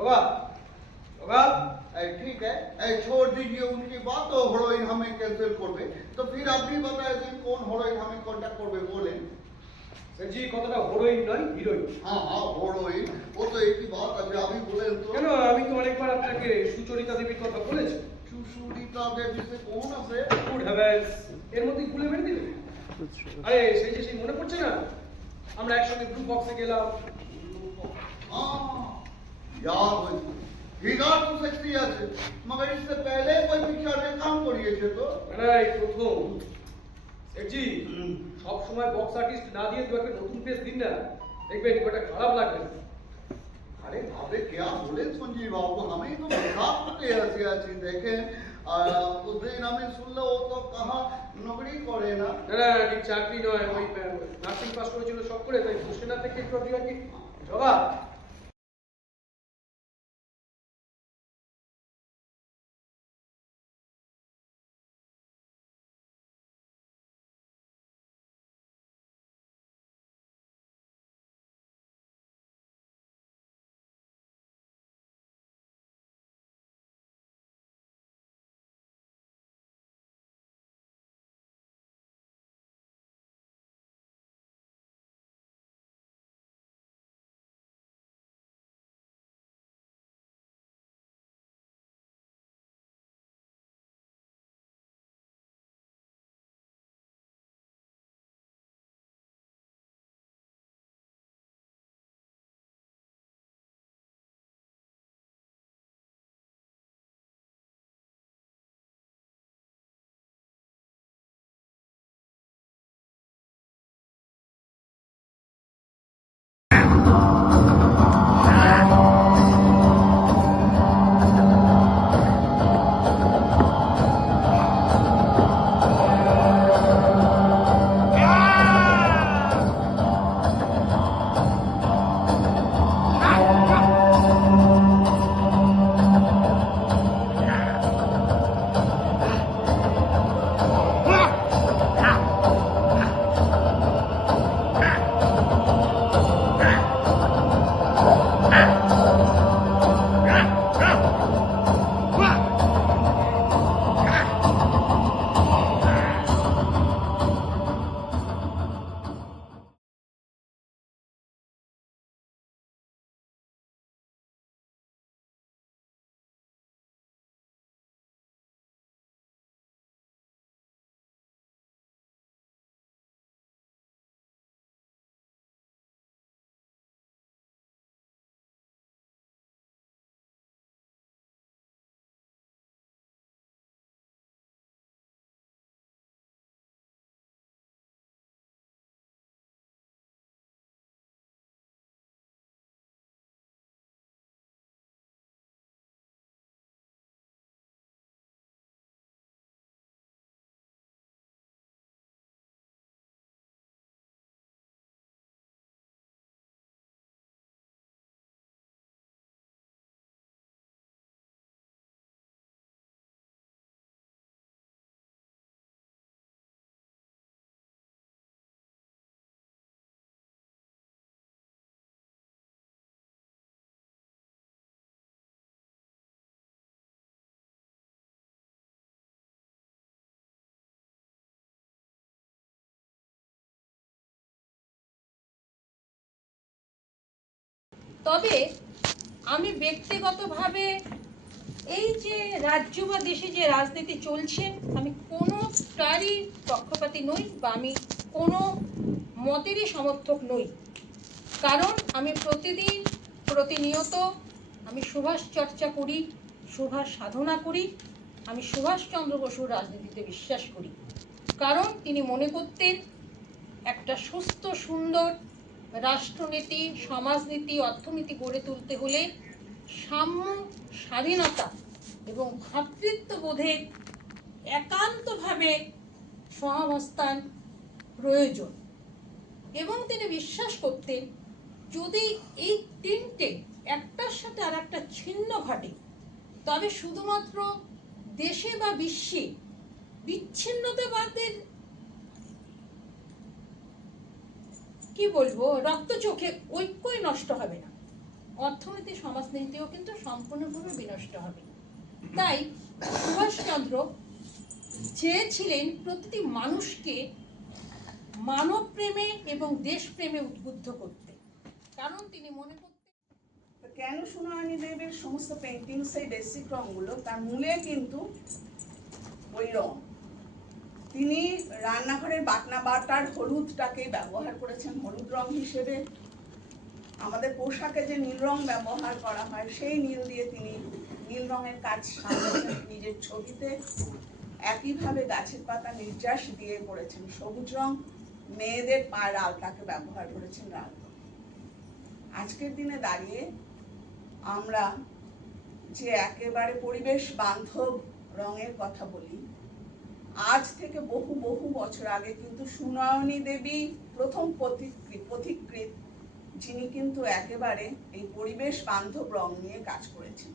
होगा होगा ठीक है छोड़ दीजिए उनकी बात तो हीरोइन हमें कैंसिल कर दे तो फिर आप भी बताए दिन कौन हीरोइन हमें कांटेक्ट कर दे बोले জি কথাটা হিরোইন নয় হিরোইন। हाँ हाँ हीरोइन वो तो एक ही बात है अभी बोले तो কেন আমি তো অনেকবার আপনাকে সুচরিতা দেবীর কথা বলেছি। সুচরিতা দেবী से कौन আছে গুড হ্যাভেন্স এর মধ্যে খুলে মেরে দিলে। আরে সেই মনে পড়ছে না আমরা একসঙ্গে ব্লু বক্সে গেলাম। हाँ याद है हिगार तो सेक्सी আছে मगर इससे पहले कोई पिक्चर में काम করিয়েছে তো এই প্রথম জি সব সময় বক্স আর্টিস্ট না দিয়ে তো একটা নতুন পেজ দিন না দেখবেন এটা খারাপ লাগবে। अरे अबे क्या बोले संजीव बाबू हमें तो मजाक करते ऐसे ऐसे देखें उस दिन हमें सुन लो तो कहा नौकरी करे ना না ঠিক চাকরি নয় ওই নার্সিং পাস করেছিল সব করে তাই বসে না থেকে একটু দিবা কি জবা। তবে আমি ব্যক্তিগতভাবে এই যে রাজ্য বা দেশে যে রাজনীতি চলছে আমি কোনোটারই পক্ষপাতী নই বা আমি কোনো মতেরই সমর্থক নই। কারণ আমি প্রতিনিয়ত আমি সুভাষ চর্চা করি, সুভাষ সাধনা করি, আমি সুভাষচন্দ্র বসুর রাজনীতিতে বিশ্বাস করি। কারণ তিনি মনে করতেন একটা সুস্থ সুন্দর রাষ্ট্রনীতি, সমাজনীতি, অর্থনীতি গড়ে তুলতে হলে সাম্য, স্বাধীনতা এবং ভ্রাতৃত্ববোধে একান্তভাবে সহাবস্থান প্রয়োজন। এবং তিনি বিশ্বাস করতেন যদি এই তিনটে একটার সাথে আর একটা ছিন্ন ঘটে তবে শুধুমাত্র দেশে বা বিশ্বে বিচ্ছিন্নতাবাদের কি বলবো রক্তচোখে ঐক্যই নষ্ট হবে না, অর্থনীতি সমাজনীতিও কিন্তু সম্পূর্ণভাবে বিনষ্ট হবে। তাই সুভাষচন্দ্র চেয়েছিলেন প্রতিটি মানুষকে মানব প্রেমে এবং দেশপ্রেমে উদ্বুদ্ধ করতে, কারণ তিনি মনে করতেন কেন সুনয়নী দেবীর সমস্ত পেন্টিংস এই বেসিক রঙগুলো, তার মূলে কিন্তু ওই রং। তিনি রান্নাঘরের বাটনা বাটার হলুদটাকেই ব্যবহার করেছেন হলুদ রং হিসেবে। আমাদের পোশাকে যে নীল রং ব্যবহার করা হয় সেই নীল দিয়ে তিনি নীল রঙের কাজ সাজিয়েছেন নিজের ছবিতে। একইভাবে গাছের পাতা নির্যাস দিয়ে করেছেন সবুজ রং, মেয়েদের পায়ের আলতাকে ব্যবহার করেছেন লাল রং। আজকের দিনে দাঁড়িয়ে আমরা যে একেবারে পরিবেশ বান্ধব রঙের কথা বলি, আজ থেকে বহু বহু বছর আগে কিন্তু সুনয়নী দেবী প্রথম পথিকৃৎ, যিনি কিন্তু একেবারে এই পরিবেশ বান্ধব রং নিয়ে কাজ করেছেন।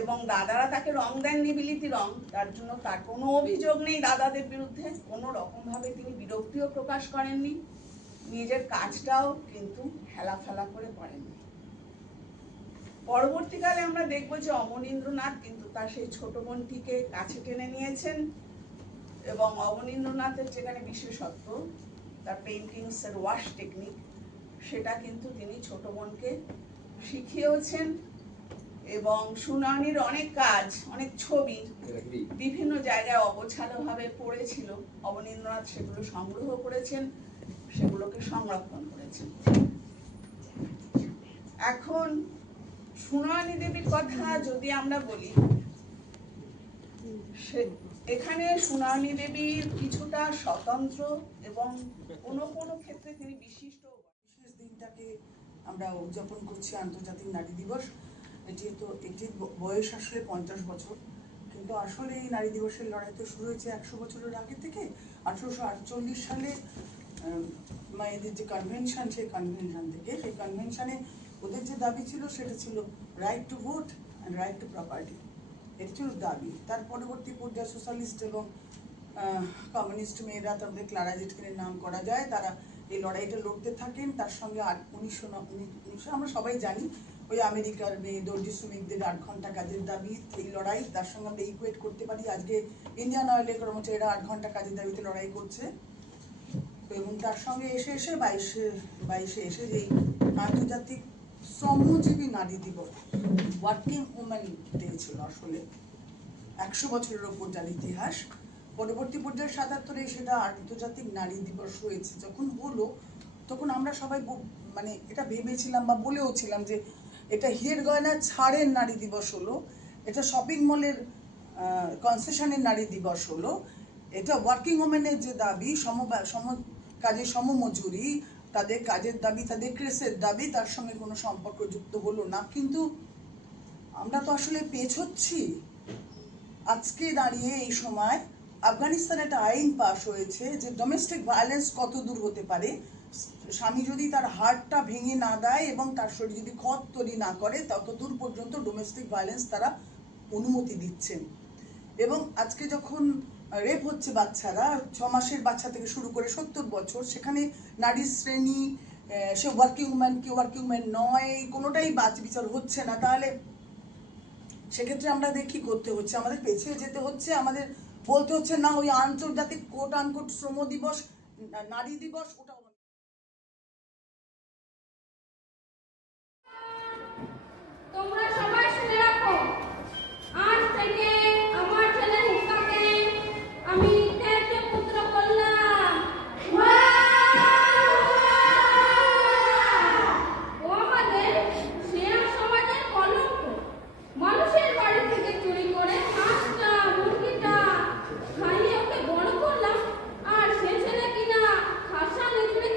এবং দাদারা তাকে রং দেননি বিলিতি রং, তার জন্য তার কোনো অভিযোগ নেই দাদাদের বিরুদ্ধে, কোনো রকমভাবে তিনি বিরক্তিও প্রকাশ করেননি, নিজের কাজটাও কিন্তু হেলাফেলা করে করেননি। পরবর্তীকালে আমরা দেখব যে অবনীন্দ্রনাথ কিন্তু তার সেই ছোট বোনটিকে কাছে টেনে নিয়েছেন এবং অবনীন্দ্রনাথের যেখানে বিশেষত্ব তার পেইন্টিংসের ওয়াশ টেকনিক, সেটা কিন্তু তিনি ছোট বোনকে শিখিয়েওছেন। এবং সুনয়নীর অনেক কাজ, অনেক ছবি বিভিন্ন জায়গায় অগোছালোভাবে পড়েছিল, অবনীন্দ্রনাথ সেগুলো সংগ্রহ করেছেন, সেগুলোকে সংরক্ষণ করেছেন। এখন সুনয়নী দেবীর কথা যদি আমরা বলি, এখানে সুনয়নী দেবীর কিছুটা স্বতন্ত্র এবং কোনো কোনো ক্ষেত্রে তিনি বিশিষ্ট। বিশেষ দিনটাকে আমরা উদযাপন করছি আন্তর্জাতিক নারী দিবস। এটির বয়স আসলে 50 বছর, কিন্তু আসলে এই নারী দিবসের লড়াই তো শুরু হয়েছে 100 বছরের আগে থেকে। 1848 সালে মায়েদের যে কনভেনশন, সেই কনভেনশন থেকে, সেই কনভেনশনে ওদের যে দাবি ছিল সেটা ছিল right to vote and right two property. এটি ছিল দাবি। তার পরবর্তী পর্যায়ে সোশ্যালিস্ট এবং কমিউনিস্ট মেয়েরা, তাদের ক্লারা জেটকিনের নাম করা যায়, তারা এই লড়াইটা লড়তে থাকেন। তার সঙ্গে 1919 আমরা সবাই জানি ওই আমেরিকার মেয়ে দর্জি শ্রমিকদের 8 ঘন্টা কাজের দাবি, এই লড়াই, তার সঙ্গে আমরা ইকুয়েট করতে পারি আজকে ইন্ডিয়ান অয়েলের কর্মচারীরা 8 ঘন্টা কাজের দাবিতে লড়াই করছে। এবং তার সঙ্গে এসে 22 এসে যে আন্তর্জাতিক শ্রমজীবী নারী দিবস, ওয়ার্কিং উমেন ডে ছিল আসলে 100 বছরের ওপর যার ইতিহাস। পরবর্তী পর্যায়ে 77-এ সেটা আন্তর্জাতিক নারী দিবস হয়েছে। যখন হলো তখন আমরা সবাই মানে এটা ভেবেছিলাম বা বলেও ছিলাম যে এটা হীরের গয়না ছাড়ের নারী দিবস হলো, এটা শপিং মলের কনসেশনের নারী দিবস হলো, এটা ওয়ার্কিং ওমেনের যে দাবি, কাজের সমমজুরি, তাদের কাজের দাবি, তাদের ক্রেসের দাবি, তার সঙ্গে কোনো সম্পর্ক যুক্ত হলো না। কিন্তু আমরা তো আসলে পেছচ্ছি। আজকে দাঁড়িয়ে এই সময় আফগানিস্তানে একটা আইন পাশ হয়েছে যে ডোমেস্টিক ভায়োলেন্স কত দূর হতে পারে, স্বামী যদি তার হাড়টা ভেঙে না দেয় এবং তার শরীর যদি ক্ষত তৈরি না করে, তত দূর পর্যন্ত ডোমেস্টিক ভায়োলেন্স তারা অনুমতি দিচ্ছেন। এবং আজকে যখন রেপ হচ্ছে বাচ্চারা, 6 মাসের বাচ্চা থেকে শুরু করে 70 বছর, সেখানে নারীর শ্রেণী, সে ওয়ার্কিং উম্যান কি ওয়ার্কিং উম্যান নয়, কোনোটাই বিচার হচ্ছে না। তাহলে সেক্ষেত্রে আমরা দেখি করতে হচ্ছে, আমাদের পেছিয়ে যেতে হচ্ছে, আমাদের বলতে হচ্ছে না ওই আন্তর্জাতিক কোট আনকোট শ্রম দিবস, নারী দিবস, ওটা তোমরা সবাই শুনে রাখো, আজ থেকে আমার ছেলে হুকাকে আমি ত্যাজ্য পুত্র করলাম। ও আমাদের শ্রেয়া সমাজের কলঙ্ক। মানুষের বাড়ি থেকে চুরি করে হাঁসটা মুরগিটা খাইয়ে ওকে বড় করলাম, আর সে ছেলে কিনা খাসা নেচড়ে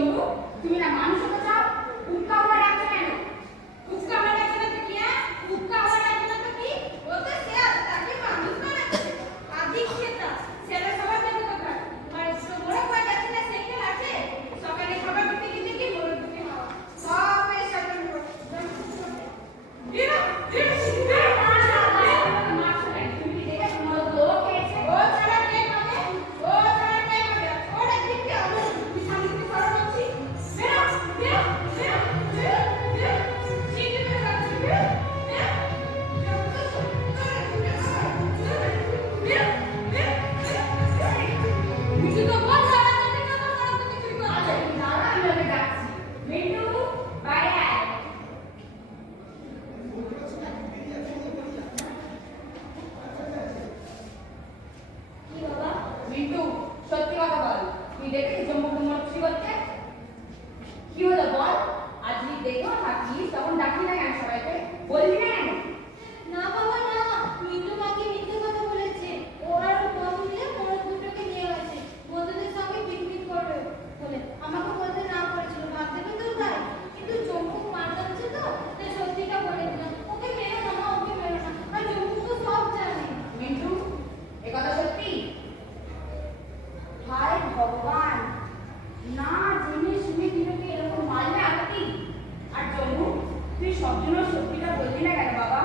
জম্মু তুমি না মানুষ হতে চাও উক্কা আমার রাখছো কেন উক্কা আমার রাখছো না তো কি উক্কা আমার রাখছো না তো কি ওতে সে তাকে মানুষ বানাচ্ছে আদি খেতা ছেলে সবাই দেখতে কথা আর মোড়ে কয় যাচ্ছে না সাইকেল আছে সকালে খাবার দিতে গিয়ে কি মোড়ে দিতে হওয়া সব এই সাথে দিনা দিনা মাছ নাই তুমি দেখে তোমার লোক খেয়েছে ও ছাড়া কে খাবে ও ছাড়া কে খাবে ওরে দিকে আমি শান্তি করে যাচ্ছি বেরো বেরো বেরো বেরো বেরো চিন্তা করে যাচ্ছি বেরো মিঠু তো বল দাঁড়া তুমি কথা বলা তো কিছুই করো আচ্ছা দাঁড়া আমি ওকে ডাকছি মিঠু বাইরে আয় কি বাবা মিন্টু সত্যি কথা বল তুই দেখেছিস জম্মুকে মরছি করতে কি হলো বল আজ তুই দেখো থাকিস তখন ডাকি না কেন সবাইকে বলবি না কেন না বাবা না মিন্টু মাকে মিথ্যে কথা বলেছে ওরা আর বন্ধু মিলে মরদ দুটোকে নিয়ে গেছে বন্ধুদের সঙ্গে পিকনিক করবে বলে আমাকে বলতে না করেছিল ভাবতে কিন্তু তাই কিন্তু জম্মু মার যাচ্ছে তো তাই সত্যিটা বলে দিলাম ওকে মেরো না মা ওকে মেরো না আর জম্মু তো সব জানে মিন্টু এ কথা সত্যি হায় ভগবান না জেনে শুনে দিনকে এরকম মারলে আপনি আর জম্মু তুই সব জন্য সত্যিটা বললি না কেন বাবা